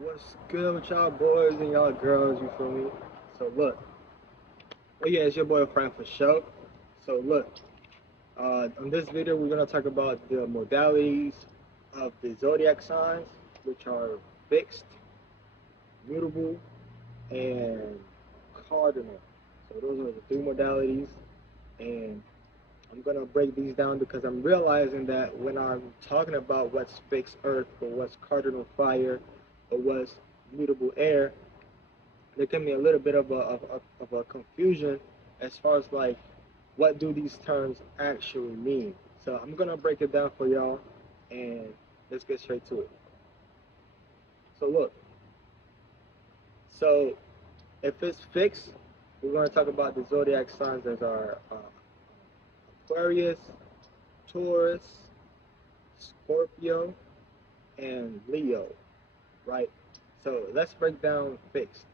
What's good with y'all boys and y'all girls, you feel me? So look, yeah, it's your boy Frank for show. So look, on this video we're gonna talk about the modalities of the zodiac signs, which are fixed, mutable, and cardinal. So those are the three modalities, and I'm gonna break these down because I'm realizing that when I'm talking about what's fixed earth or what's cardinal fire or what's mutable air, there can be a little bit of a confusion as far as like what do these terms actually mean. So I'm gonna break it down for y'all and let's get straight to it. So look, so if it's fixed, we're gonna talk about the zodiac signs as are Aquarius, Taurus, Scorpio, and Leo, right? So let's break down fixed.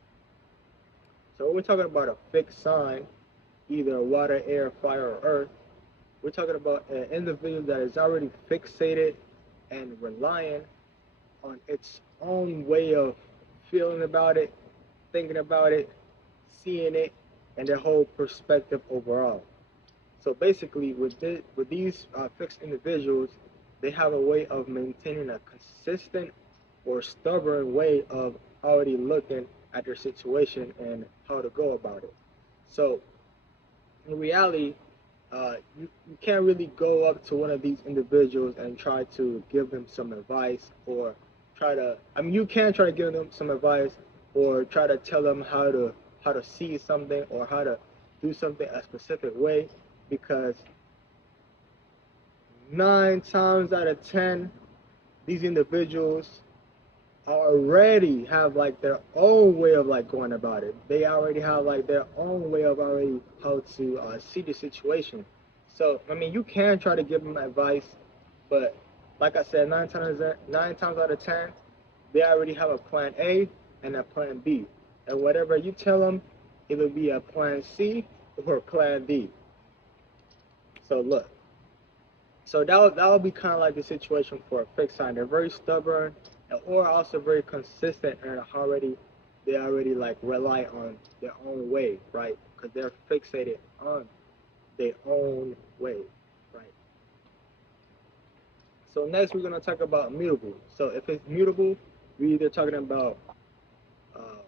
So when we're talking about a fixed sign, either water, air, fire, or earth, we're talking about an individual that is already fixated and relying on its own way of feeling about it, thinking about it, seeing it, and their whole perspective overall. So basically, with these fixed individuals, they have a way of maintaining a consistent or stubborn way of already looking at their situation and how to go about it. So in reality, you can't really go up to one of these individuals and try to give them some advice or I mean, you can try to give them some advice or try to tell them how to see something or how to do something a specific way because 9 times out of 10, these individuals already have like their own way of like going about it. They already have like their own way of already how to see the situation. So I mean, you can try to give them advice, but like I said, 9 times out of 10, they already have a plan A and a plan B, and whatever you tell them, it'll be a plan C or a plan D. So look, so that would be kind of like the situation for a fixed sign. They're very stubborn, or also very consistent, and they already like rely on their own way, right? Because they're fixated on their own way, right? So next we're gonna talk about mutable. So if it's mutable, we're either talking about uh,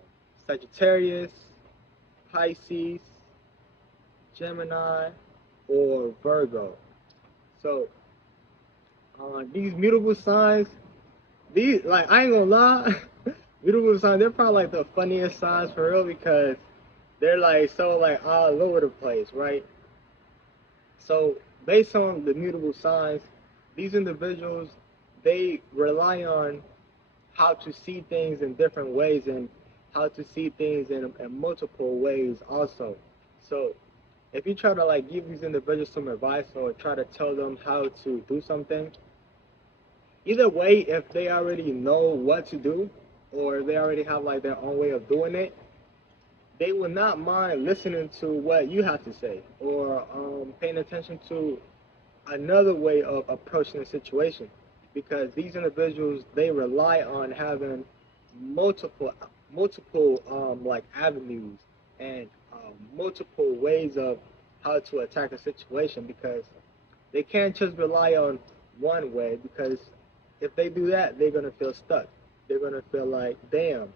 Sagittarius, Pisces, Gemini, or Virgo. So these mutable signs, these like I ain't gonna lie, mutable signs they're probably like the funniest signs for real because they're like so like all over the place, right? So based on the mutable signs, these individuals they rely on how to see things in different ways and how to see things in multiple ways also. So if you try to like give these individuals some advice or try to tell them how to do something, either way, if they already know what to do or they already have like their own way of doing it, they will not mind listening to what you have to say or paying attention to another way of approaching the situation because these individuals they rely on having multiple like avenues and multiple ways of how to attack a situation because they can't just rely on one way because if they do that, they're gonna feel stuck. They're gonna feel like, damn,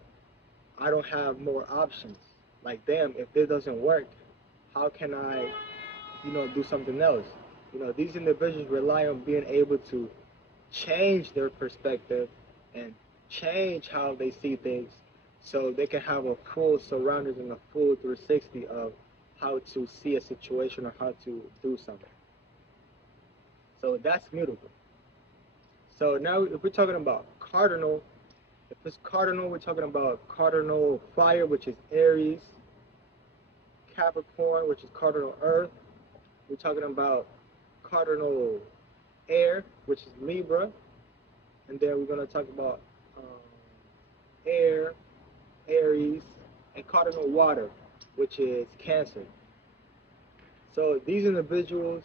I don't have more options. Like, damn, if this doesn't work, how can I, do something else? These individuals rely on being able to change their perspective and change how they see things so they can have a full surroundings and a full 360 of how to see a situation or how to do something. So that's mutable. So now, if we're talking about cardinal, if it's cardinal, we're talking about cardinal fire, which is Aries, Capricorn, which is cardinal earth. We're talking about cardinal air, which is Libra, and then we're going to talk about um, air, Aries, and cardinal water, which is Cancer. So these individuals,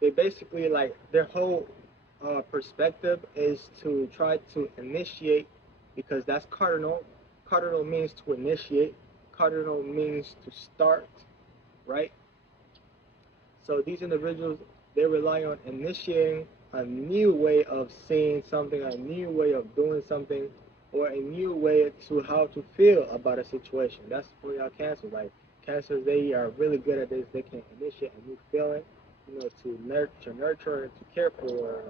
they basically like their whole perspective is to try to initiate because that's cardinal. Cardinal means to initiate. Cardinal means to start, right? So these individuals, they rely on initiating a new way of seeing something, a new way of doing something, or a new way to how to feel about a situation. That's for y'all Cancer. Like Cancers, they are really good at this. They can initiate a new feeling, to nurture, and to care for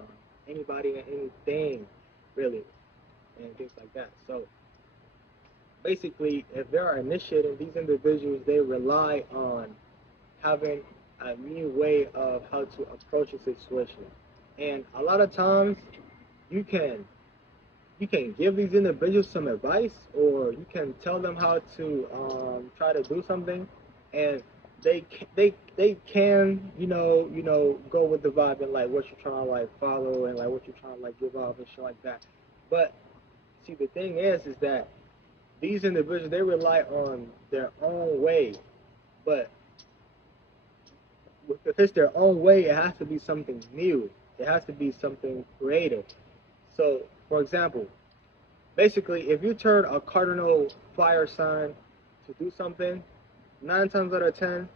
anybody and anything, really, and things like that. So basically, if they are initiating, these individuals, they rely on having a new way of how to approach a situation. And a lot of times you can give these individuals some advice, or you can tell them how to try to do something, and they can go with the vibe and like what you're trying to like follow and like what you're trying to like give off and shit like that. But see, the thing is that these individuals, they rely on their own way, but if it's their own way, it has to be something new. It has to be something creative. So, for example, basically, if you turn a cardinal fire sign to do something, 9 times out of 10,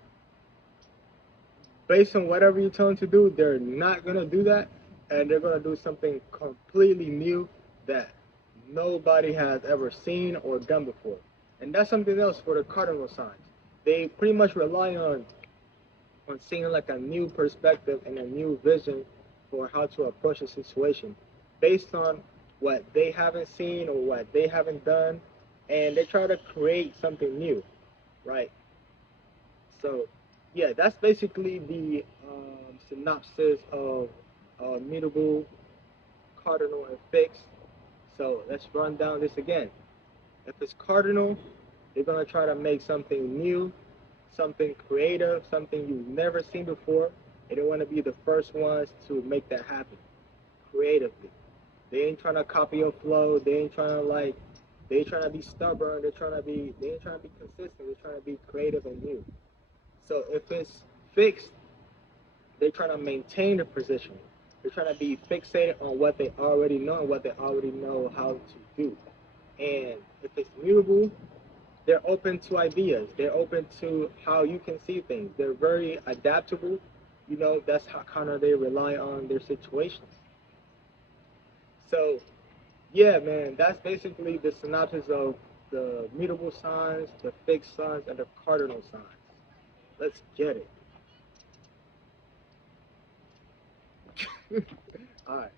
based on whatever you tell them to do, they're not gonna do that, and they're gonna do something completely new that nobody has ever seen or done before. And that's something else for the cardinal signs. They pretty much rely on seeing like a new perspective and a new vision for how to approach a situation based on what they haven't seen or what they haven't done, and they try to create something new, right? So yeah, that's basically the synopsis of mutable, cardinal, and fixed. So let's run down this again. If it's cardinal, they're gonna try to make something new, something creative, something you've never seen before. They don't want to be the first ones to make that happen creatively. They ain't trying to copy your flow. They ain't trying to like. They ain't trying to be stubborn. They ain't trying to be consistent. They're trying to be creative and new. So if it's fixed, they're trying to maintain the position. They're trying to be fixated on what they already know and what they already know how to do. And if it's mutable, they're open to ideas. They're open to how you can see things. They're very adaptable. That's how kind of they rely on their situations. So, yeah, man, that's basically the synopsis of the mutable signs, the fixed signs, and the cardinal signs. Let's get it. All right.